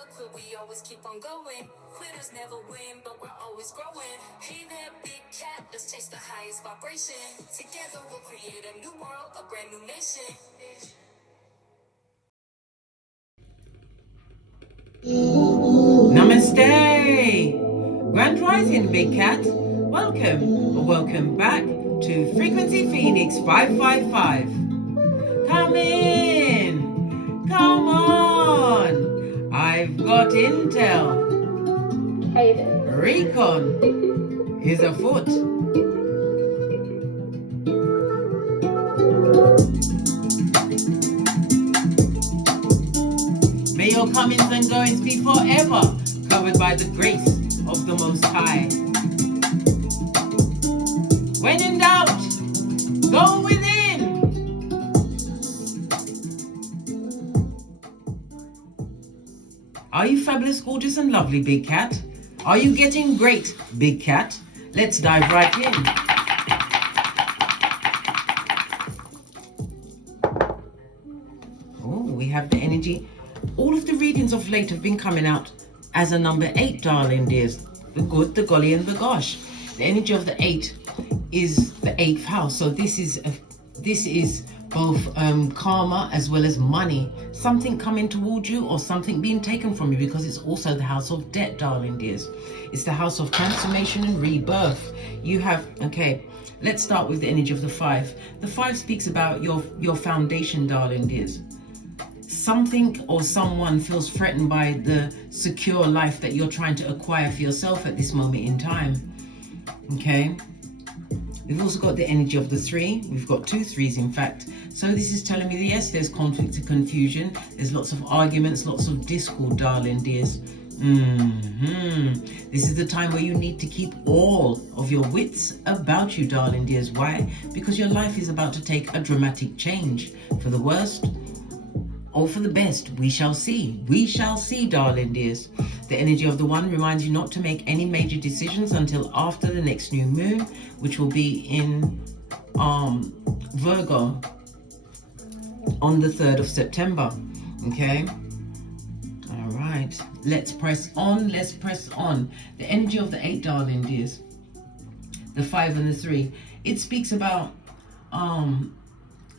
never quit, we always keep on going. Quitters never win, but we're always growing. Hey there, big cat, let's chase the highest vibration. Together we'll create a new world, a brand new nation. Namaste! Grand Rising, Big Cat. Welcome back to Frequency Phoenix 555. Come in! Come on! I've got intel. Recon is afoot. May your comings and goings be forever covered by the grace of the Most High. When in doubt, go within. Are you fabulous, gorgeous, and lovely, Big Cat? Are you getting great, Big Cat? Let's dive right in. Oh, we have the energy. All of the readings of late have been coming out as a number 8, darling dears. The good, the golly, and the gosh. The energy of the 8 is the 8th house. So this is both karma as well as money. Something coming towards you or something being taken from you, because it's also the house of debt, darling dears. It's the house of transformation and rebirth. You have, okay, let's start with the energy of the 5. The 5 speaks about your foundation, darling dears. Something or someone feels threatened by the secure life that you're trying to acquire for yourself at this moment in time. Okay. We've also got the energy of the 3. We've got 2 3s, in fact. So this is telling me that yes, there's conflict and confusion. There's lots of arguments, lots of discord, darling dears. This is the time where you need to keep all of your wits about you, darling dears. Why? Because your life is about to take a dramatic change. For the worst or for the best, we shall see. We shall see, darling dears. The energy of the 1 reminds you not to make any major decisions until after the next new moon, which will be in Virgo on the 3rd of September. Okay. All right. Let's press on. Let's press on. The energy of the 8, darling dears. The 5 and the 3. It speaks about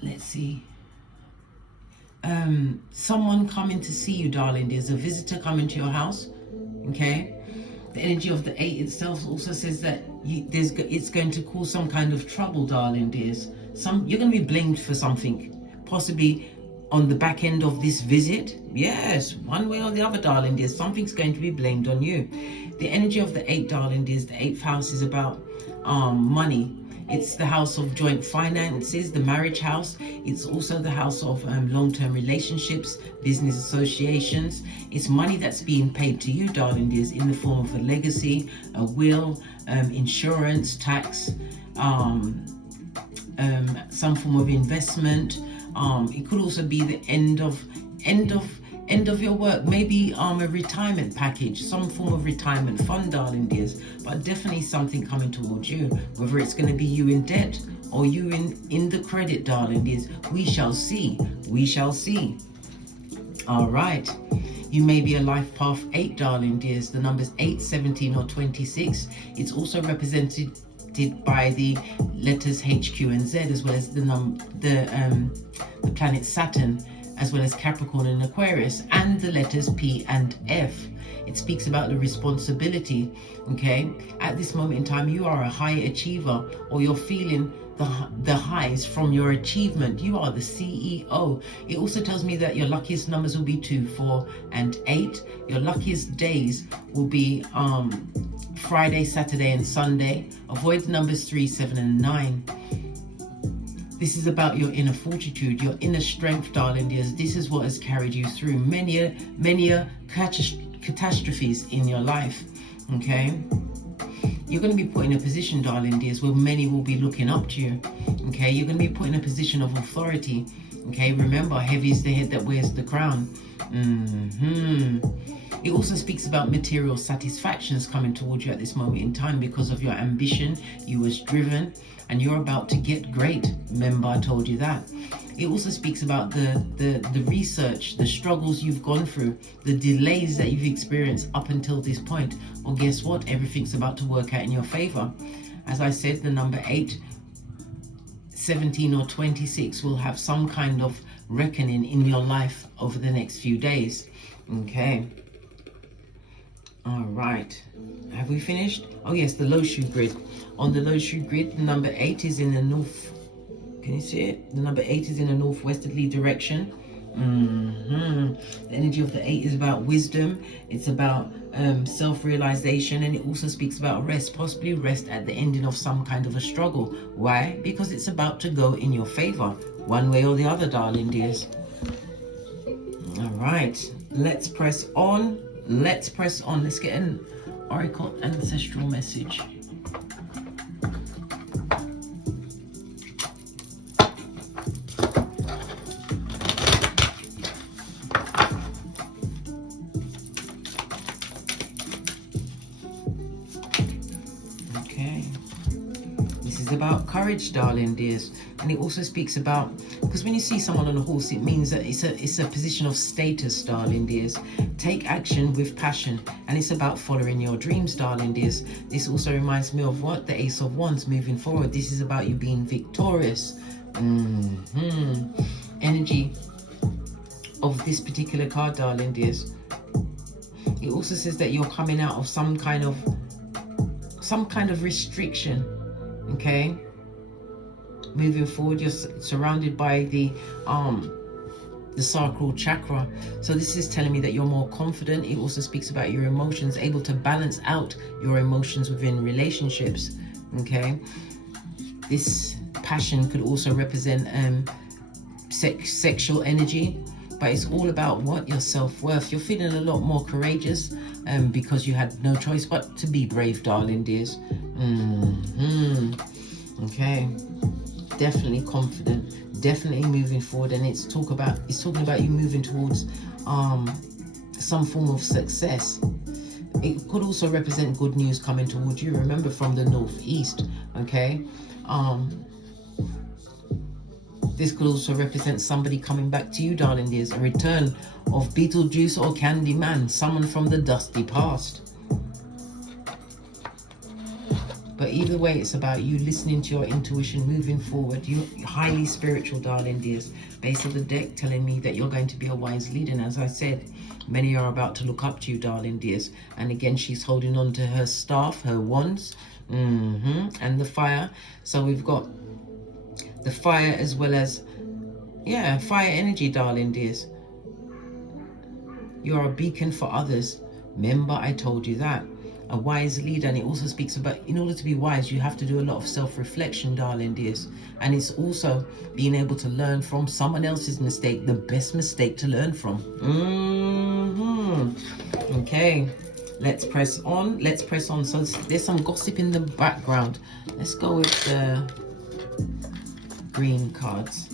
let's see. Someone coming to see you, darling. There's a visitor coming to your house. Okay. The energy of the 8 itself also says that it's going to cause some kind of trouble, darling dears. You're going to be blamed for something, possibly on the back end of this visit. Yes, one way or the other, darling dears. Something's going to be blamed on you. The energy of the 8, darling dears. The 8th house is about money. It's the house of joint finances, the marriage house. It's also the house of long-term relationships, business associations. It's money that's being paid to you, darling dears, in the form of a legacy, a will, insurance, tax, some form of investment. It could also be the end of your work, maybe a retirement package, some form of retirement fund, darling dears, but definitely something coming towards you, whether it's going to be you in debt or you in the credit, darling dears. We shall see. We shall see. All right. You may be a life path 8, darling dears. The numbers 8, 17 or 26. It's also represented by the letters H, Q and Z, as well as the planet Saturn, as well as Capricorn and Aquarius, and the letters P and F. It speaks about the responsibility. Okay, at this moment in time, you are a high achiever, or you're feeling the highs from your achievement. You are the CEO. It also tells me that your luckiest numbers will be 2, 4 and 8. Your luckiest days will be Friday, Saturday and Sunday. Avoid the numbers 3, 7 and 9. This is about your inner fortitude, your inner strength, darling dears. This is what has carried you through many catastrophes in your life. Okay, you're going to be put in a position, darling dears, where many will be looking up to you. Okay, you're going to be put in a position of authority. Okay, remember, heavy is the head that wears the crown. It also speaks about material satisfactions coming towards you at this moment in time because of your ambition. You was driven and you're about to get great. Remember, I told you that. It also speaks about the research, the struggles you've gone through, the delays that you've experienced up until this point. Well, guess what? Everything's about to work out in your favor. As I said, the number 8, 17 or 26 will have some kind of reckoning in your life over the next few days. Okay. All right. Have we finished? Oh yes, the low shoe grid. On the low shoe grid, the number 8 is in the north. Can you see it? The number 8 is in a northwesterly direction. The energy of the 8 is about wisdom. It's about self-realization, and it also speaks about rest, possibly rest at the ending of some kind of a struggle. Why? Because it's about to go in your favor, one way or the other, darling dears. All right, let's press on. Let's press on. Let's get an oracle ancestral message. About courage, darling dears, and it also speaks about, because when you see someone on a horse, it means that it's a position of status, darling dears. Take action with passion, and it's about following your dreams, darling dears. This also reminds me of what? The Ace of Wands. Moving forward, this is about you being victorious. Energy of this particular card, darling dears. It also says that you're coming out of some kind of restriction. Okay, moving forward, you're surrounded by the sacral chakra. So this is telling me that you're more confident. It also speaks about your emotions, able to balance out your emotions within relationships. Okay, this passion could also represent sexual energy, but it's all about what? Your self-worth. You're feeling a lot more courageous because you had no choice but to be brave, darling dears. Okay, definitely confident, definitely moving forward, and it's talking about you moving towards some form of success. It could also represent good news coming towards you. Remember, from the northeast. Okay, this could also represent somebody coming back to you, darling dears. A return of Beetlejuice or Candyman, someone from the dusty past. But either way, it's about you listening to your intuition, moving forward. You're highly spiritual, darling dears. Base of the deck telling me that you're going to be a wise leader. And as I said, many are about to look up to you, darling dears. And again, she's holding on to her staff, her wands, and the fire. So we've got the fire as well as, yeah, fire energy, darling dears. You're a beacon for others. Remember, I told you that. A wise leader, and it also speaks about, in order to be wise, you have to do a lot of self-reflection, darling dears. And it's also being able to learn from someone else's mistake, the best mistake to learn from. Okay, let's press on. Let's press on. So there's some gossip in the background. Let's go with the green cards.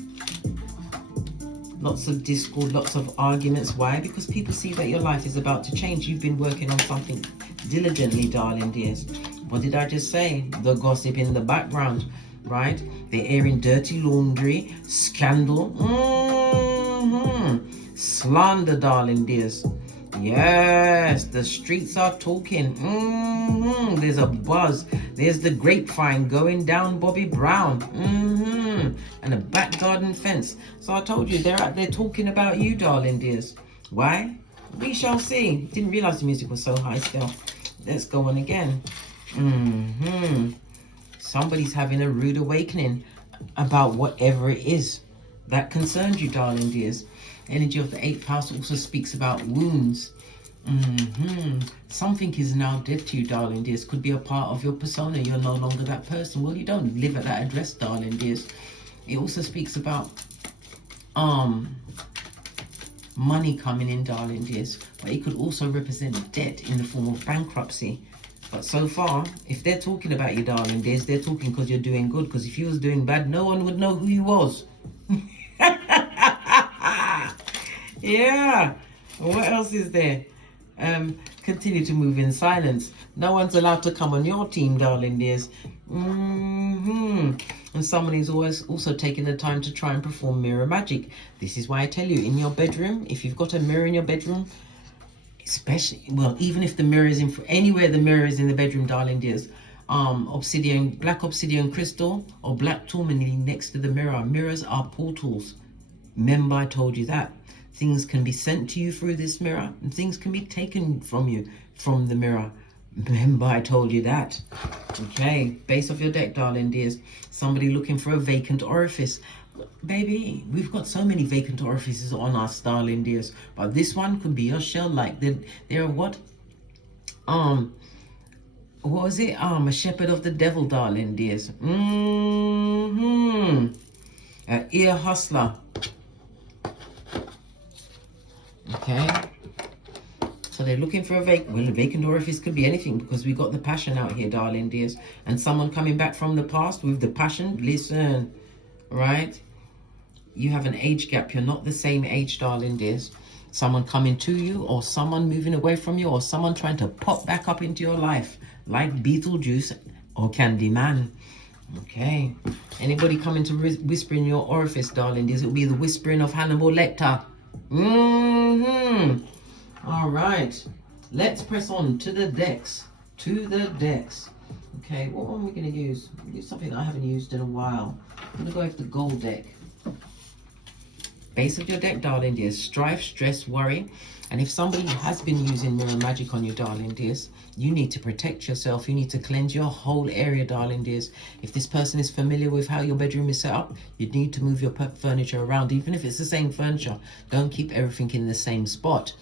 Lots of discord, lots of arguments. Why? Because people see that your life is about to change. You've been working on something diligently, darling dears. What did I just say? The gossip in the background, right? They're airing dirty laundry, scandal, slander, darling dears. Yes, the streets are talking. There's a buzz. There's the grapevine going down Bobby Brown. And a back garden fence. So I told you, they're out there talking about you, darling dears. Why? We shall see. Didn't realize the music was so high still. Let's go on again. Somebody's having a rude awakening about whatever it is that concerns you, darling dears. Energy of the 8th house also speaks about wounds. Something is now dead to you, darling dears. Could be a part of your persona. You're no longer that person. Well, you don't live at that address, darling dears. It also speaks about money coming in, darling dears. But it could also represent debt in the form of bankruptcy. But so far, if they're talking about you, darling dears, they're talking because you're doing good. Because if you was doing bad, no one would know who you was. Yeah. What else is there? Continue to move in silence. No one's allowed to come on your team, darling dears. And somebody's always also taking the time to try and perform mirror magic. This is why I tell you, in your bedroom, if you've got a mirror in your bedroom, especially, well, even if the mirror is in anywhere the mirror is in the bedroom, darling dears, obsidian, black obsidian crystal or black tourmaline next to the mirror. Mirrors are portals. Remember, I told you that. Things can be sent to you through this mirror, and things can be taken from you from the mirror. Remember, I told you that. Okay, base of your deck, darling dears. Somebody looking for a vacant orifice. Baby, we've got so many vacant orifices on us, darling dears. But this one could be your shell. Like they're what? What was it? A shepherd of the devil, darling dears. Ear hustler. Okay. So they're looking for a vacant orifice could be anything, because we got the passion out here, darling dears. And someone coming back from the past with the passion. Listen, right? You have an age gap. You're not the same age, darling dears. Someone coming to you, or someone moving away from you, or someone trying to pop back up into your life, like Beetlejuice or Candyman. Okay. Anybody coming to whisper in your orifice, darling dears? It will be the whispering of Hannibal Lecter. All right, let's press on to the decks. Okay, what one are we going to use? Use something I haven't used in a while. I'm going to go with the gold deck. Base of your deck, darling dears. Strife, stress, worry. And if somebody has been using mirror magic on you, darling dears, you need to protect yourself. You need to cleanse your whole area, darling dears. If this person is familiar with how your bedroom is set up, you need to move your furniture around. Even if it's the same furniture, don't keep everything in the same spot.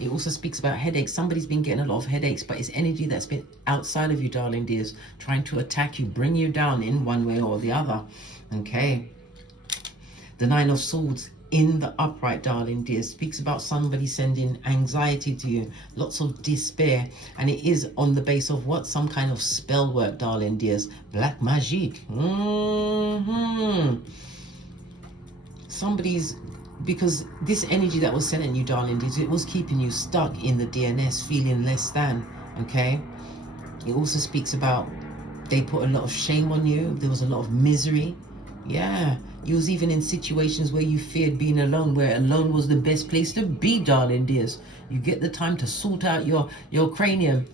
It also speaks about headaches. Somebody's been getting a lot of headaches, but it's energy that's been outside of you, darling dears, trying to attack you, bring you down in one way or the other. Okay. The Nine of Swords in the upright, darling dears, speaks about somebody sending anxiety to you, lots of despair, and it is on the base of what? Some kind of spell work, darling dears. Black magic. Somebody's, because this energy that was sent at you, darling dears, it was keeping you stuck in the DNS, feeling less than. Okay. It also speaks about they put a lot of shame on you. There was a lot of misery. Yeah, you was even in situations where you feared being alone, where alone was the best place to be, darling dears. You get the time to sort out your cranium.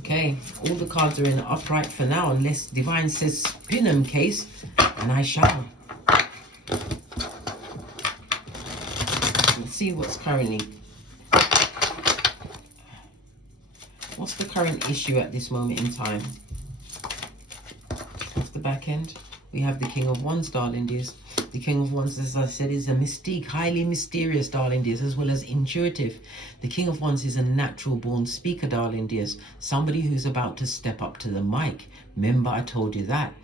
Okay, all the cards are in the upright for now, unless Divine says spin them, case, and I shall. Let's see what's currently. What's the current issue at this moment in time? The back end, we have the King of Wands, darling dears. The King of Wands, as I said, is a mystique, highly mysterious, darling dears, as well as intuitive. The King of Wands is a natural born speaker, darling dears. Somebody who's about to step up to the mic. Remember, I told you that.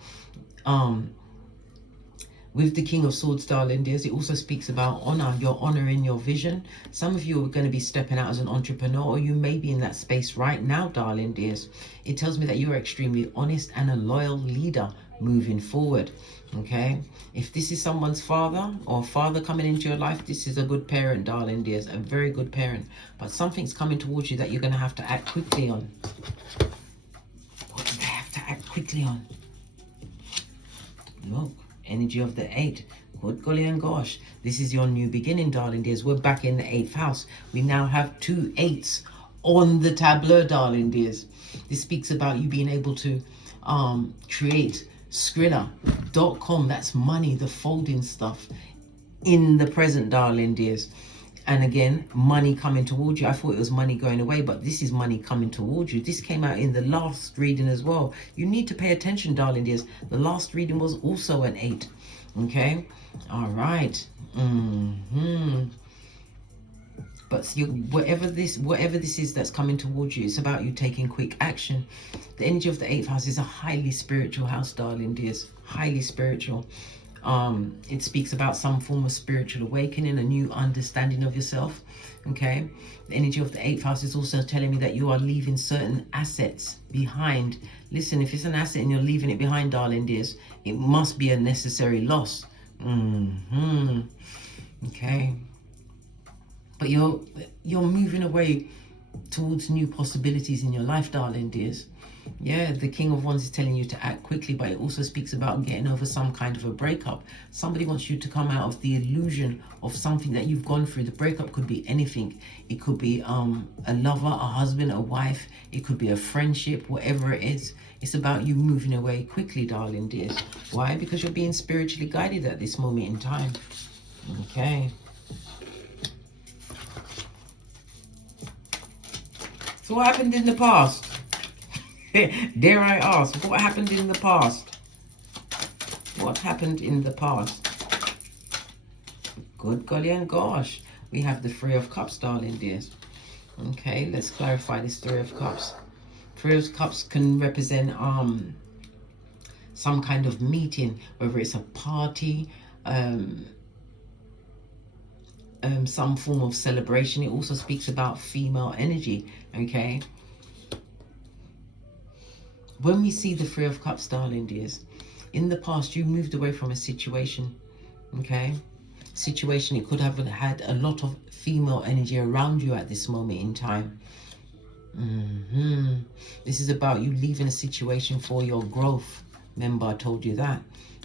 With the King of Swords, darling dears, it also speaks about honor, your honor in your vision. Some of you are going to be stepping out as an entrepreneur, or you may be in that space right now, darling dears. It tells me that you are extremely honest and a loyal leader moving forward. Okay, if this is someone's father or father coming into your life, this is a good parent, darling dears, a very good parent. But something's coming towards you that you're going to have to act quickly on. What do they have to act quickly on? Look. Energy of the 8. Good golly and gosh. This is your new beginning, darling dears. We're back in the 8th house. We now have 2 8s on the tableau, darling dears. This speaks about you being able to create Skrilla.com. That's money, the folding stuff in the present, darling dears. And again, money coming towards you. I thought it was money going away, but this is money coming towards you. This came out in the last reading as well. You need to pay attention, darling dears. The last reading was also an 8. Okay. All right. But whatever this is that's coming towards you, it's about you taking quick action. The energy of the 8th house is a highly spiritual house, darling dears. Highly spiritual. It speaks about some form of spiritual awakening, a new understanding of yourself. Okay, the energy of the 8th house is also telling me that you are leaving certain assets behind. Listen, if it's an asset and you're leaving it behind, darling dears, it must be a necessary loss. Okay, But you're moving away towards new possibilities in your life, darling dears. Yeah, the King of Wands is telling you to act quickly, but it also speaks about getting over some kind of a breakup. Somebody wants you to come out of the illusion of something that you've gone through. The breakup could be anything. It could be a lover, a husband, a wife. It could be a friendship, whatever it is. It's about you moving away quickly, darling dears. Why? Because you're being spiritually guided at this moment in time. Okay. So what happened in the past? Dare I ask, what happened in the past? What happened in the past? Good golly and gosh. We have the Three of Cups, darling dears. Okay, let's clarify this Three of Cups. Three of Cups can represent some kind of meeting, whether it's a party, some form of celebration. It also speaks about female energy, okay? When we see the Three of Cups, darling dears, in the past you moved away from a situation, okay? Situation, it could have had a lot of female energy around you at this moment in time. This is about you leaving a situation for your growth. Remember, I told you that,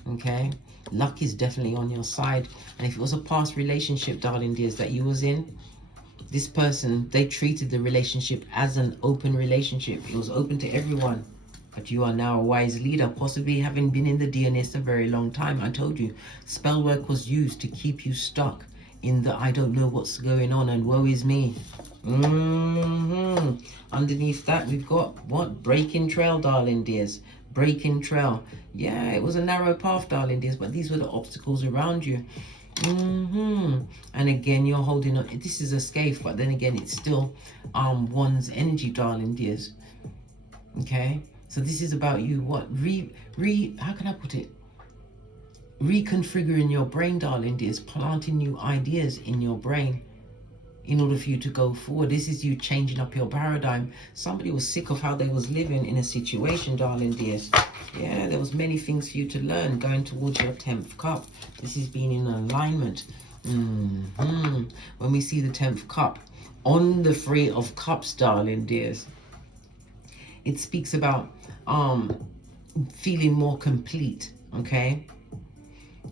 okay? Luck is definitely on your side. And if it was a past relationship, darling dears, that you was in, this person, they treated the relationship as an open relationship. It was open to everyone. But you are now a wise leader, possibly having been in the DNS a very long time. I told you, spell work was used to keep you stuck in the I don't know what's going on and woe is me. Underneath that, we've got what? Breaking trail, darling dears. Breaking trail. Yeah, it was a narrow path, darling dears, but these were the obstacles around you. And again, you're holding on. This is a scathe, but then again, it's still one's energy, darling dears. Okay, so this is about you, what? How can I put it? Reconfiguring your brain, darling dears, planting new ideas in your brain in order for you to go forward. This is you changing up your paradigm. Somebody was sick of how they was living in a situation, darling dears. Yeah, there was many things for you to learn going towards your 10th cup. This is being in alignment. When we see the 10th cup on the Three of Cups, darling dears, it speaks about feeling more complete, okay?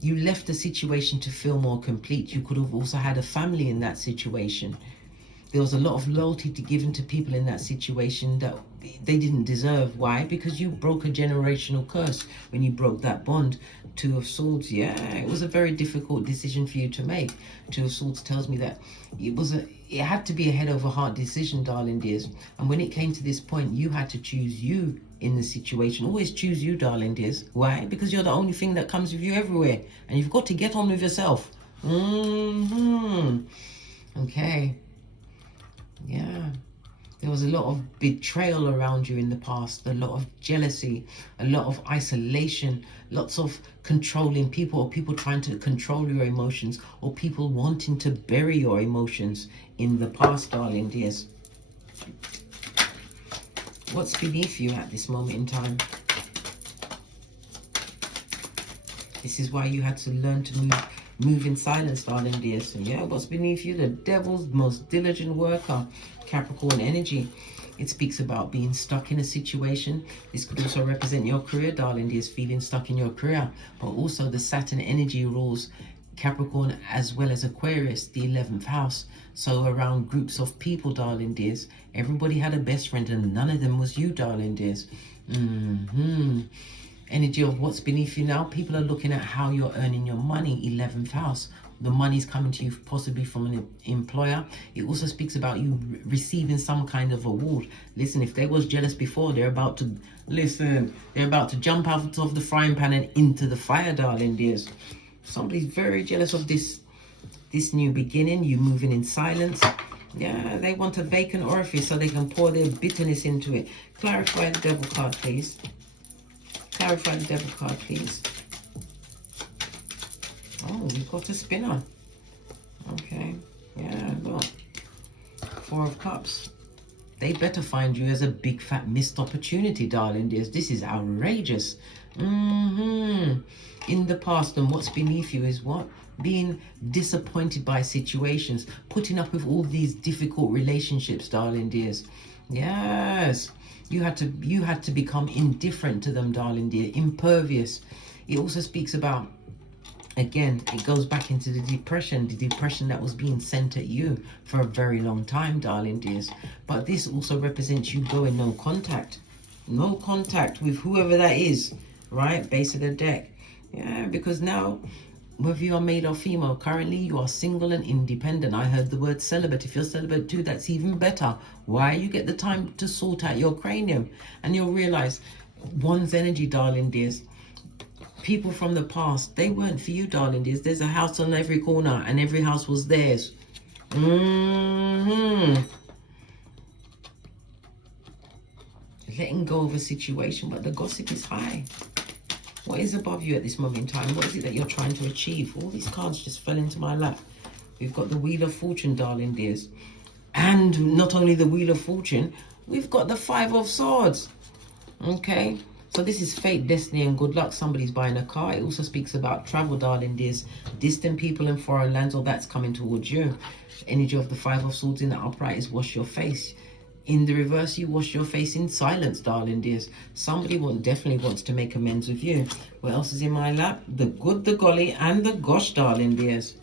You left the situation to feel more complete. You could have also had a family in that situation. There was a lot of loyalty given to people in that situation that they didn't deserve. Why? Because you broke a generational curse when you broke that bond. Two of Swords, yeah, it was a very difficult decision for you to make. Two of Swords tells me that it had to be a head over heart decision, darling dears. And when it came to this point, you had to choose you in the situation. Always choose you, darling dears. Why? Because you're the only thing that comes with you everywhere, and you've got to get on with yourself. Okay. Yeah. There was a lot of betrayal around you in the past, a lot of jealousy, a lot of isolation, lots of controlling people, or people trying to control your emotions, or people wanting to bury your emotions in the past, darling dears. What's beneath you at this moment in time? This is why you had to learn to move in silence, darling dears. So yeah, what's beneath you? The devil's most diligent worker, Capricorn energy. It speaks about being stuck in a situation. This could also represent your career, darling dears, feeling stuck in your career. But also the Saturn energy rules Capricorn as well as Aquarius, the 11th house. So around groups of people, darling dears, everybody had a best friend and none of them was you, darling dears. Energy of what's beneath you now. People are looking at how you're earning your money, 11th house. The money's coming to you possibly from an employer. It also speaks about you receiving some kind of award. Listen, if they was jealous before, they're about to, they're about to jump out of the frying pan and into the fire, darling dears. Somebody's very jealous of this new beginning, you moving in silence. Yeah, they want a vacant orifice so they can pour their bitterness into it. Clarify the Devil card, please. Clarify the Devil card, please. Oh, we've got a spinner. Okay. Yeah, well. Four of Cups. They better find you as a big fat missed opportunity, darling dears. This is outrageous. in the past, and what's beneath you is what? Being disappointed by situations, putting up with all these difficult relationships, darling dears. Yes, you had to become indifferent to them, darling dear, impervious. It also speaks about, again, it goes back into the depression that was being sent at you for a very long time, darling dears. But this also represents you going no contact with whoever that is, right? Base of the deck. Yeah, because now, whether you are male or female, currently you are single and independent. I heard the word celibate. If you're celibate too, that's even better. Why? You get the time to sort out your cranium, and you'll realize one's energy, darling dears. People from the past, they weren't for you, darling dears. There's a house on every corner, and every house was theirs. Letting go of a situation, but the gossip is high. What is above you at this moment in time? What is it that you're trying to achieve? All these cards just fell into my lap. We've got the Wheel of Fortune, darling dears. And not only the Wheel of Fortune, we've got the Five of Swords. Okay? So this is fate, destiny, and good luck. Somebody's buying a car. It also speaks about travel, darling dears. Distant people in foreign lands, all that's coming towards you. Energy of the Five of Swords in the upright is wash your face. In the reverse, you wash your face in silence, darling dears. Somebody definitely wants to make amends with you. What else is in my lap? The good, the golly, and the gosh, darling dears.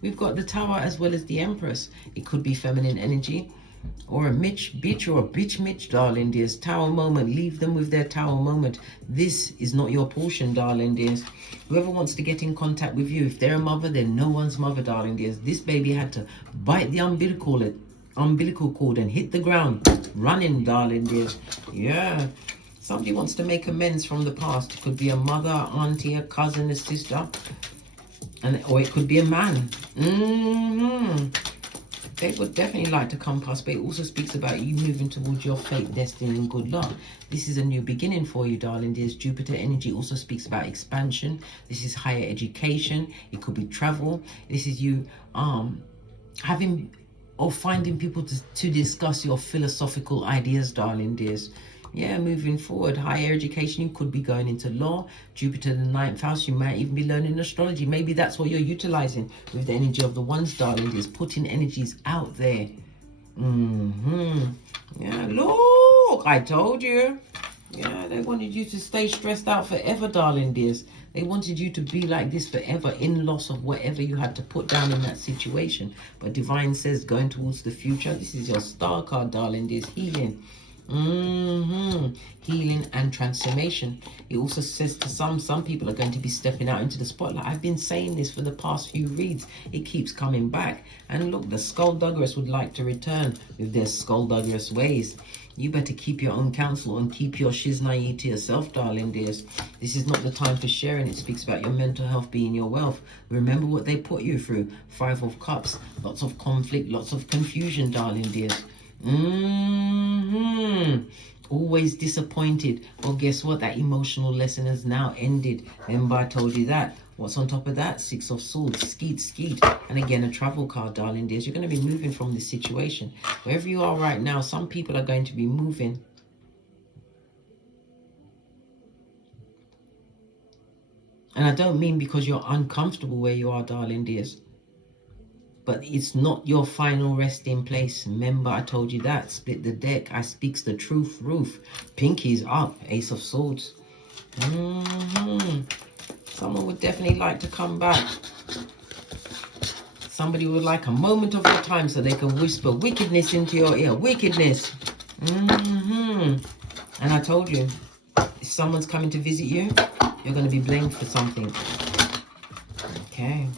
We've got the Tower as well as the Empress. It could be feminine energy, or a bitch, or a bitch Mitch, darling dears. Tower moment. Leave them with their tower moment. This is not your portion, darling dears. Whoever wants to get in contact with you, if they're a mother, they're no one's mother, darling dears. This baby had to bite the umbilical cord and hit the ground running, darling dears. Yeah. Somebody wants to make amends from the past. It could be a mother, auntie, a cousin, a sister, or it could be a man. They would definitely like to come past, but it also speaks about you moving towards your fate, destiny, and good luck. This is a new beginning for you, darling dears. Jupiter energy also speaks about expansion. This is higher education. It could be travel. This is you having or finding people to discuss your philosophical ideas, darling dears. Yeah, moving forward, higher education, you could be going into law. Jupiter in the 9th house, you might even be learning astrology. Maybe that's what you're utilizing with the energy of the ones, darling, is putting energies out there. Yeah, look, I told you. Yeah, they wanted you to stay stressed out forever, darling dears. They wanted you to be like this forever, in loss of whatever you had to put down in that situation. But Divine says, going towards the future, this is your star card, darling dears, healing. Healing and transformation. It also says to some people are going to be stepping out into the spotlight. I've been saying this for the past few reads. It keeps coming back. And look, the skullduggeress would like to return with their skullduggerous ways. You better keep your own counsel and keep your shiznai to yourself, darling dears. This is not the time for sharing. It speaks about your mental health being your wealth. Remember what they put you through. 5 of Cups, lots of conflict, lots of confusion, darling dears. Always disappointed. Well, guess what? That emotional lesson has now ended. Remember, I told you that. What's on top of that? 6 of Swords. Skeet. And again, a travel card, darling dears. You're going to be moving from this situation. Wherever you are right now, some people are going to be moving. And I don't mean because you're uncomfortable where you are, darling dears. But it's not your final resting place. Remember, I told you that. Split the deck. I speaks the truth. Roof. Pinkies up. Ace of Swords. Someone would definitely like to come back. Somebody would like a moment of your time so they can whisper wickedness into your ear. Wickedness. And I told you, if someone's coming to visit you, you're going to be blamed for something. Okay.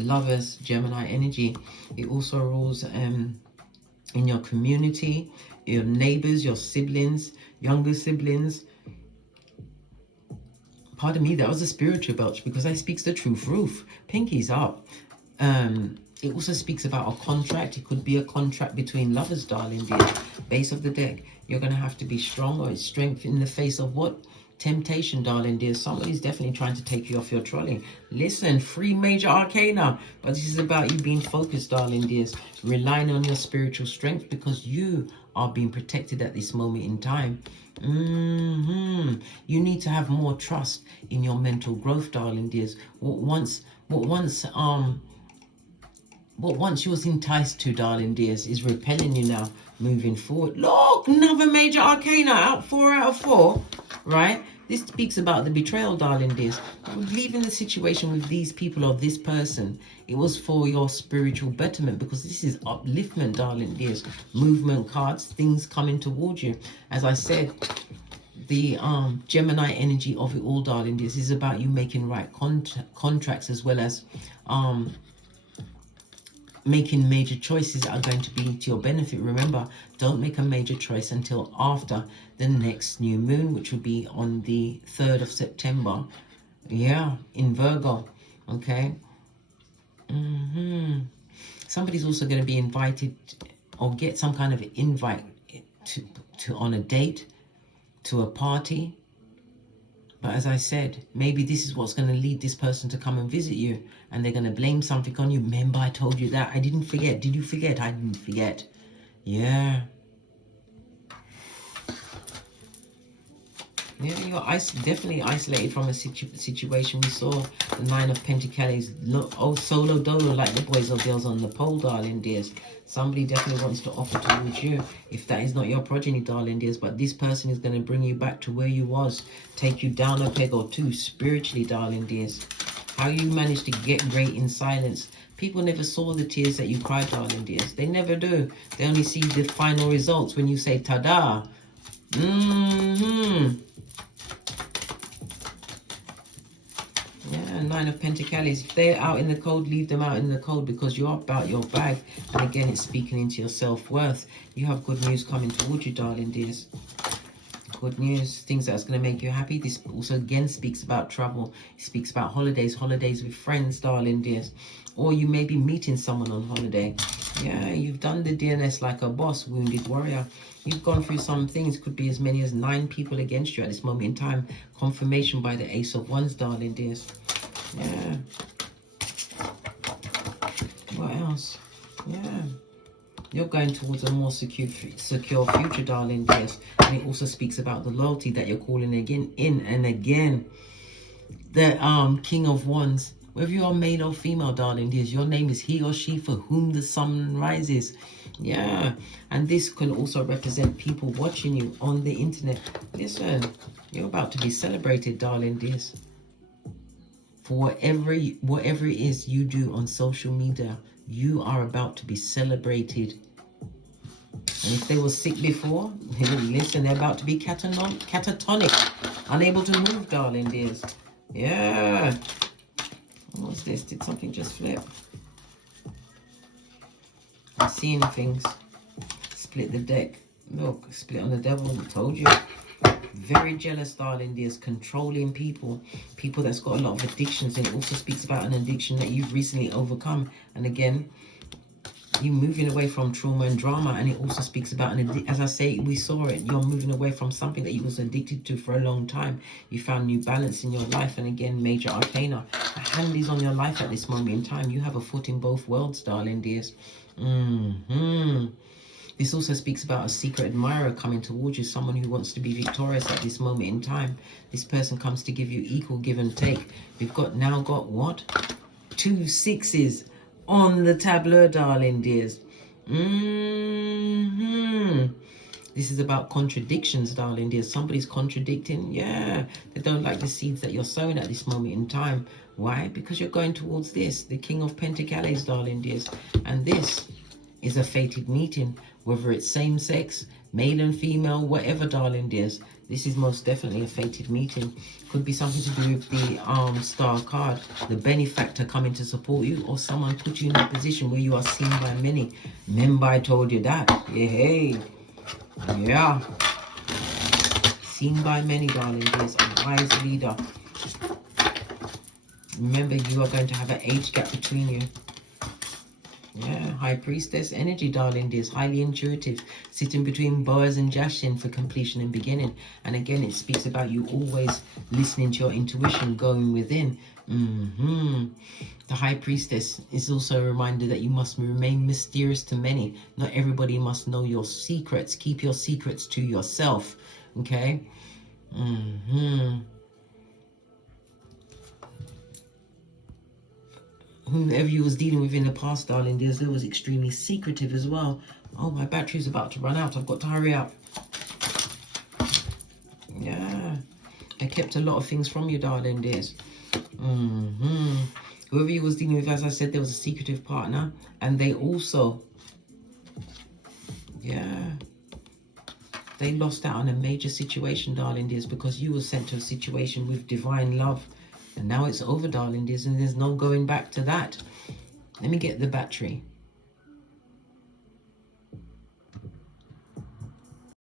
Lovers, Gemini energy. It also rules in your community, your neighbors, your siblings, younger siblings. Pardon me, that was a spiritual belch because I speaks the truth. Roof, pinkies up. It also speaks about a contract. It could be a contract between lovers, darling dear. Base of the deck. You're going to have to be strong, or it's strength in the face of what? Temptation, darling dear. Somebody's definitely trying to take you off your trolley. Listen, 3 major arcana. But this is about you being focused, darling dears. Relying on your spiritual strength because you are being protected at this moment in time. You need to have more trust in your mental growth, darling dears. What once you was enticed to, darling dears, is repelling you now, moving forward. Look, another major arcana out, 4 out of 4, right? This speaks about the betrayal, darling dears. Leaving the situation with these people or this person, it was for your spiritual betterment, because this is upliftment, darling dears. Movement cards, things coming towards you. As I said, the Gemini energy of it all, darling dears, is about you making right contracts, as well as making major choices that are going to be to your benefit. Remember, don't make a major choice until after the next new moon, which will be on the 3rd of September. Yeah, in Virgo. Okay. Somebody's also going to be invited or get some kind of invite to on a date, to a party. But as I said, maybe this is what's going to lead this person to come and visit you, and they're going to blame something on you. Remember, I told you that. I didn't forget. Did you forget? I didn't forget. Yeah. Yeah, you're definitely isolated from a situation. We saw the 9 of Pentacles. Look, oh, solo dolo, like the boys or girls on the pole, darling dears. Somebody definitely wants to offer towards you, if that is not your progeny, darling dears. But this person is going to bring you back to where you was, take you down a peg or two spiritually, darling dears. How you managed to get great in silence. People never saw the tears that you cried, darling dears. They never do. They only see the final results when you say ta-da. Yeah, 9 of Pentacles. If they're out in the cold, leave them out in the cold, because you're about your bag. And again, it's speaking into your self-worth. You have good news coming towards you, darling dears. Good news, things that's going to make you happy. This also again speaks about travel. It speaks about holidays with friends, darling dears. Or you may be meeting someone on holiday. Yeah, you've done the DNS like a boss, wounded warrior. You've gone through some things. Could be as many as 9 people against you at this moment in time. Confirmation by the Ace of Wands, darling dears. Yeah. What else? Yeah. You're going towards a more secure future, darling dears. And it also speaks about the loyalty that you're calling again, in and again. The King of Wands. Whether you are male or female, darling dears, your name is he or she for whom the sun rises. Yeah. And this can also represent people watching you on the internet. Listen, you're about to be celebrated, darling dears. For whatever it is you do on social media, you are about to be celebrated. And if they were sick before, listen, they're about to be catatonic, unable to move, darling dears. Yeah. What's this? Did something just flip? I'm seeing things. Split the deck. Look, split on the devil. I told you. Very jealous, darling dears. Controlling people. People that's got a lot of addictions. And it also speaks about an addiction that you've recently overcome. And again, you moving away from trauma and drama. And it also speaks about, as I say, we saw it. You're moving away from something that you was addicted to for a long time. You found new balance in your life. And again, major arcana. A hand is on your life at this moment in time. You have a foot in both worlds, darling dears. This also speaks about a secret admirer coming towards you, someone who wants to be victorious at this moment in time. This person comes to give you equal give and take. We've now got what? 2 6s on the tableau, darling dears. This is about contradictions, darling dears. Somebody's contradicting. Yeah, they don't like the seeds that you're sowing at this moment in time. Why? Because you're going towards this, the King of Pentacles, darling dears. And this is a fated meeting, whether it's same sex, male and female, whatever, darling dears. This is most definitely a fated meeting. Could be something to do with the star card, the benefactor coming to support you, or someone put you in a position where you are seen by many. Remember, I told you that. Yeah, hey. Yeah. Seen by many, darling dears. A wise leader. Remember, you are going to have an age gap between you. Yeah, High Priestess energy, darling dears. Highly intuitive. Sitting between Boaz and Jashin for completion and beginning. And again, it speaks about you always listening to your intuition, going within. The High Priestess is also a reminder that you must remain mysterious to many. Not everybody must know your secrets. Keep your secrets to yourself. Okay? Whoever you was dealing with in the past, darling dears, there was extremely secretive as well. Oh, my battery's about to run out. I've got to hurry up. Yeah. They kept a lot of things from you, darling dears. Whoever you was dealing with, as I said, there was a secretive partner. And they also, yeah, they lost out on a major situation, darling dears, because you were sent to a situation with divine love. And now it's over, darling dears, and there's no going back to that. Let me get the battery.